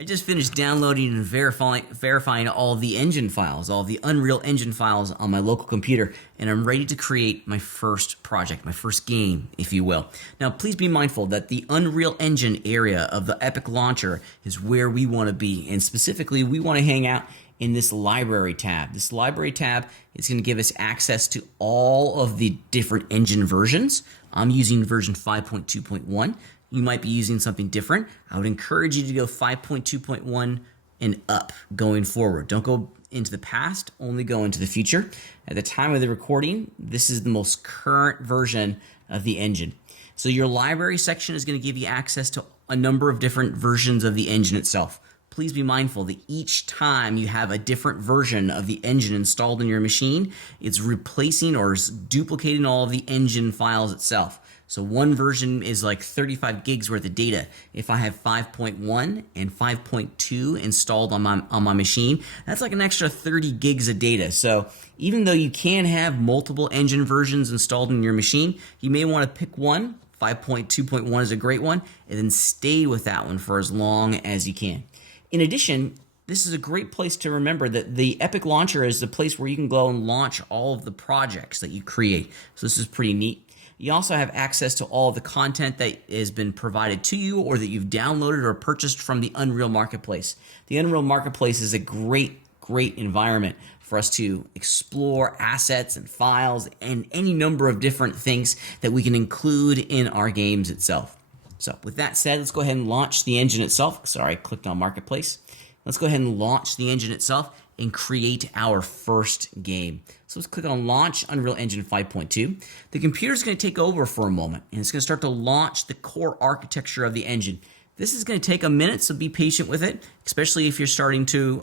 I just finished downloading and verifying all the engine files, all the Unreal Engine files on my local computer, and I'm ready to create my first project, my first game, if you will. Now, please be mindful that the Unreal Engine area of the Epic Launcher is where we want to be, and specifically, we want to hang out in this library tab. This library tab is going to give us access to all of the different engine versions. I'm using version 5.2.1. You might be using something different. I would encourage you to go 5.2.1 and up going forward. Don't go into the past, only go into the future. At the time of the recording, this is the most current version of the engine. So your library section is going to give you access to a number of different versions of the engine itself. Please be mindful that each time you have a different version of the engine installed in your machine, it's replacing or duplicating all of the engine files itself. So one version is like 35 gigs worth of data. If I have 5.1 and 5.2 installed on my machine, that's like an extra 30 gigs of data. So even though you can have multiple engine versions installed in your machine, you may want to pick one. 5.2.1 is a great one, and then stay with that one for as long as you can. In addition, this is a great place to remember that the Epic Launcher is the place where you can go and launch all of the projects that you create. So this is pretty neat. You also have access to all of the content that has been provided to you or that you've downloaded or purchased from the Unreal Marketplace. The Unreal Marketplace is a great environment for us to explore assets and files and any number of different things that we can include in our games itself. So with that said, let's go ahead and launch the engine itself. Sorry, I clicked on Marketplace. Let's go ahead and launch the engine itself and create our first game. So let's click on Launch Unreal Engine 5.2. The computer is going to take over for a moment, and it's going to start to launch the core architecture of the engine. This is going to take a minute, so be patient with it, especially if you're starting to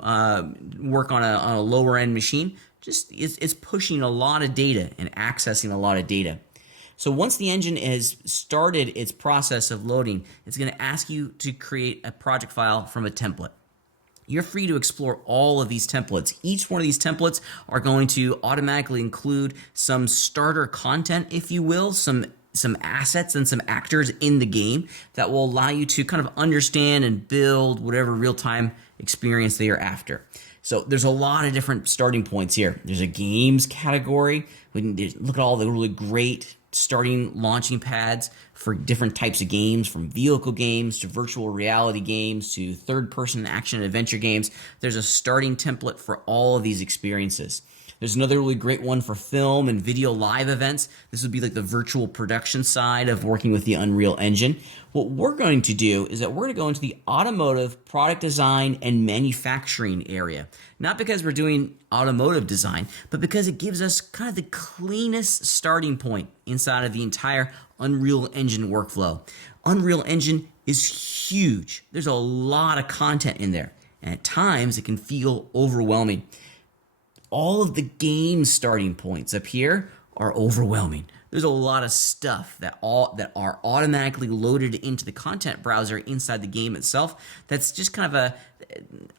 work on a lower end machine. It's pushing a lot of data and accessing a lot of data. So once the engine has started its process of loading, it's going to ask you to create a project file from a template. You're free to explore all of these templates. Each one of these templates are going to automatically include some starter content, if you will, some assets and some actors in the game that will allow you to kind of understand and build whatever real-time experience that you're after. So there's a lot of different starting points here. There's a games category. We can look at all the really great starting launching pads for different types of games, from vehicle games to virtual reality games to third-person action adventure games. There's a starting template for all of these experiences. There's another really great one for film and video live events. This would be like the virtual production side of working with the Unreal Engine. What we're going to do is that we're going to go into the automotive, product design, and manufacturing area. Not because we're doing automotive design, but because it gives us kind of the cleanest starting point inside of the entire Unreal Engine workflow. Unreal Engine is huge. There's a lot of content in there, and at times it can feel overwhelming. All of the game starting points up here are overwhelming. There's a lot of stuff that are automatically loaded into the content browser inside the game itself that's just kind of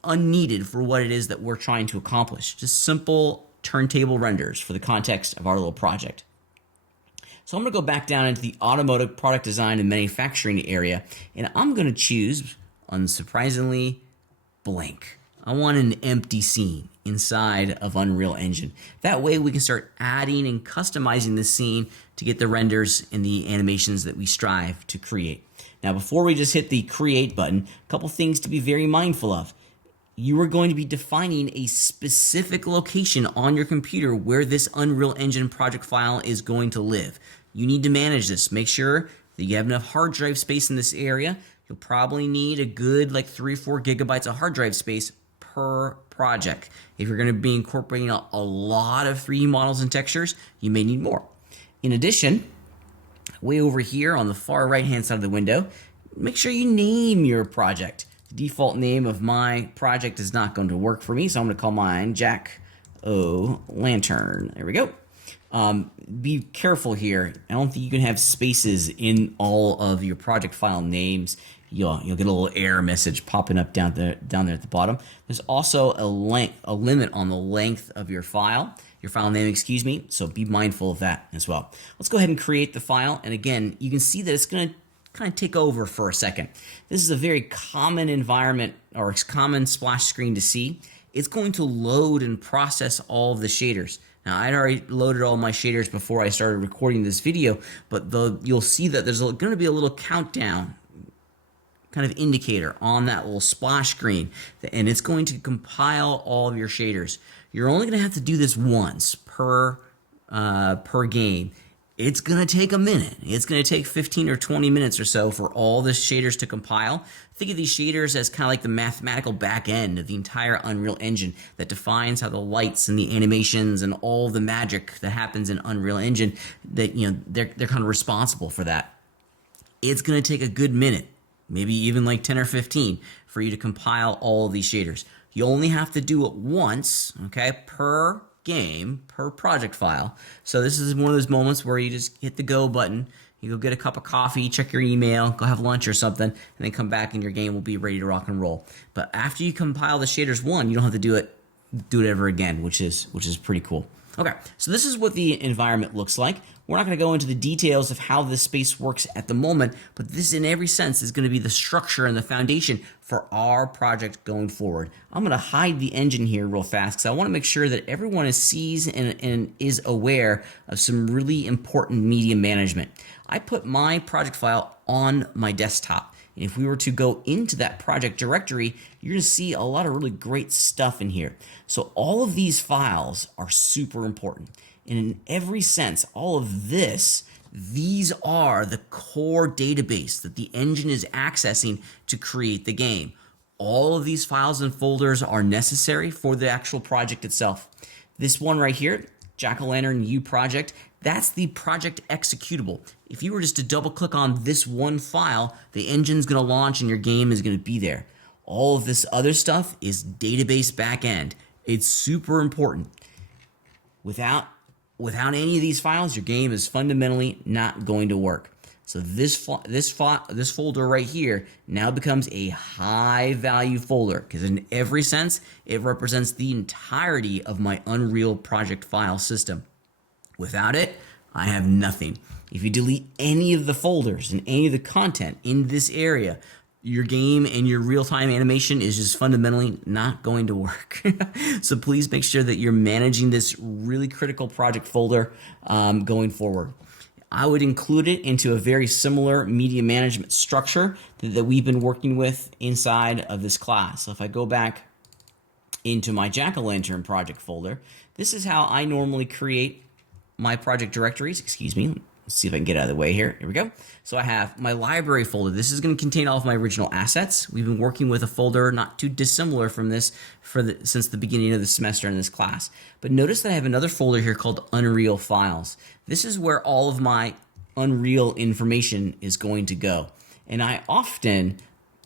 unneeded for what it is that we're trying to accomplish. Just simple turntable renders for the context of our little project. So I'm going to go back down into the automotive, product design, and manufacturing area, and I'm going to choose, unsurprisingly, blank. I want an empty scene inside of Unreal Engine. That way we can start adding and customizing the scene to get the renders and the animations that we strive to create. Now, before we just hit the create button, a couple things to be very mindful of. You are going to be defining a specific location on your computer where this Unreal Engine project file is going to live. You need to manage this. Make sure that you have enough hard drive space in this area. You'll probably need a good 3 or 4 gigabytes of hard drive space per project. If you're going to be incorporating a lot of 3D models and textures, you may need more. In addition, way over here on the far right hand side of the window, make sure you name your project. The default name of my project is not going to work for me, so I'm going to call mine Jack O Lantern. There we go. Be careful here. I don't think you can have spaces in all of your project file names. You'll get a little error message popping up down there at the bottom. There's also a limit on the length of your file name, excuse me. So be mindful of that as well. Let's go ahead and create the file. And again, you can see that it's going to kind of take over for a second. This is a very common environment or common splash screen to see. It's going to load and process all of the shaders. Now, I'd already loaded all my shaders before I started recording this video, but you'll see that there's going to be a little countdown kind of indicator on that little splash screen, and it's going to compile all of your shaders. You're only going to have to do this once per game. It's going to take a minute. It's going to take 15 or 20 minutes or so for all the shaders to compile. Think of these shaders as kind of like the mathematical back end of the entire Unreal Engine that defines how the lights and the animations and all the magic that happens in Unreal Engine, that they're kind of responsible for that. It's going to take a good minute, maybe even like 10 or 15, for you to compile all of these shaders. You only have to do it once, okay, per game, per project file. So this is one of those moments where you just hit the go button, you go get a cup of coffee, check your email, go have lunch or something, and then come back and your game will be ready to rock and roll. But after you compile the shaders one, you don't have to do it ever again, which is pretty cool. Okay, so this is what the environment looks like. We're not going to go into the details of how this space works at the moment, but this in every sense is going to be the structure and the foundation for our project going forward. I'm going to hide the engine here real fast because I want to make sure that everyone sees and is aware of some really important media management. I put my project file on my desktop. And if we were to go into that project directory, you're going to see a lot of really great stuff in here. So all of these files are super important. And in every sense, all of this, these are the core database that the engine is accessing to create the game. All of these files and folders are necessary for the actual project itself. This one right here, Jack-o'-lantern U project, that's the project executable. If you were just to double click on this one file, the engine's going to launch and your game is going to be there. All of this other stuff is database backend. It's super important. Without any of these files, your game is fundamentally not going to work. So this folder right here now becomes a high value folder because in every sense, it represents the entirety of my Unreal project file system. Without it, I have nothing. If you delete any of the folders and any of the content in this area, your game and your real-time animation is just fundamentally not going to work. So please make sure that you're managing this really critical project folder going forward. I would include it into a very similar media management structure that we've been working with inside of this class. So if I go back into my Jack-o'-lantern project folder, this is how I normally create my project directories. Excuse me. Let's see if I can get out of the way here. Here we go. So I have my library folder. This is going to contain all of my original assets. We've been working with a folder not too dissimilar from this since the beginning of the semester in this class. But notice that I have another folder here called Unreal Files. This is where all of my Unreal information is going to go. And I often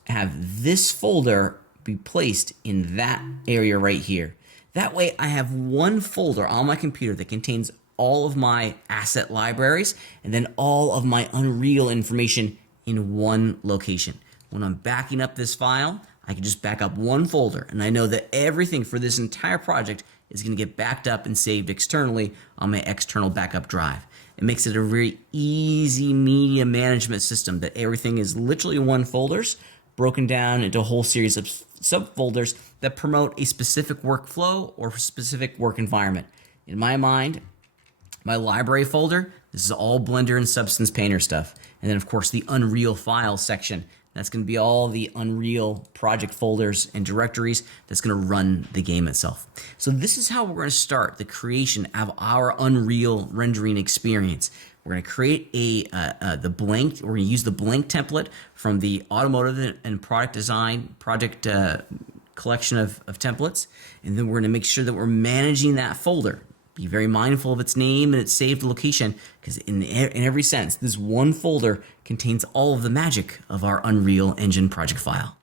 have this folder be placed in that area right here. That way I have one folder on my computer that contains all of my asset libraries and then all of my Unreal information in one location. When I'm backing up this file, I can just back up one folder and I know that everything for this entire project is going to get backed up and saved externally on my external backup drive. It makes it a very easy media management system that everything is literally one folders broken down into a whole series of subfolders that promote a specific workflow or specific work environment. In my mind, my library folder, this is all Blender and Substance Painter stuff. And then of course the Unreal Files section. That's going to be all the Unreal project folders and directories that's going to run the game itself. So this is how we're going to start the creation of our Unreal rendering experience. We're going to create we're going to use the blank template from the automotive and product design project collection of templates. And then we're going to make sure that we're managing that folder. Be very mindful of its name and its saved location because in every sense, this one folder contains all of the magic of our Unreal Engine project file.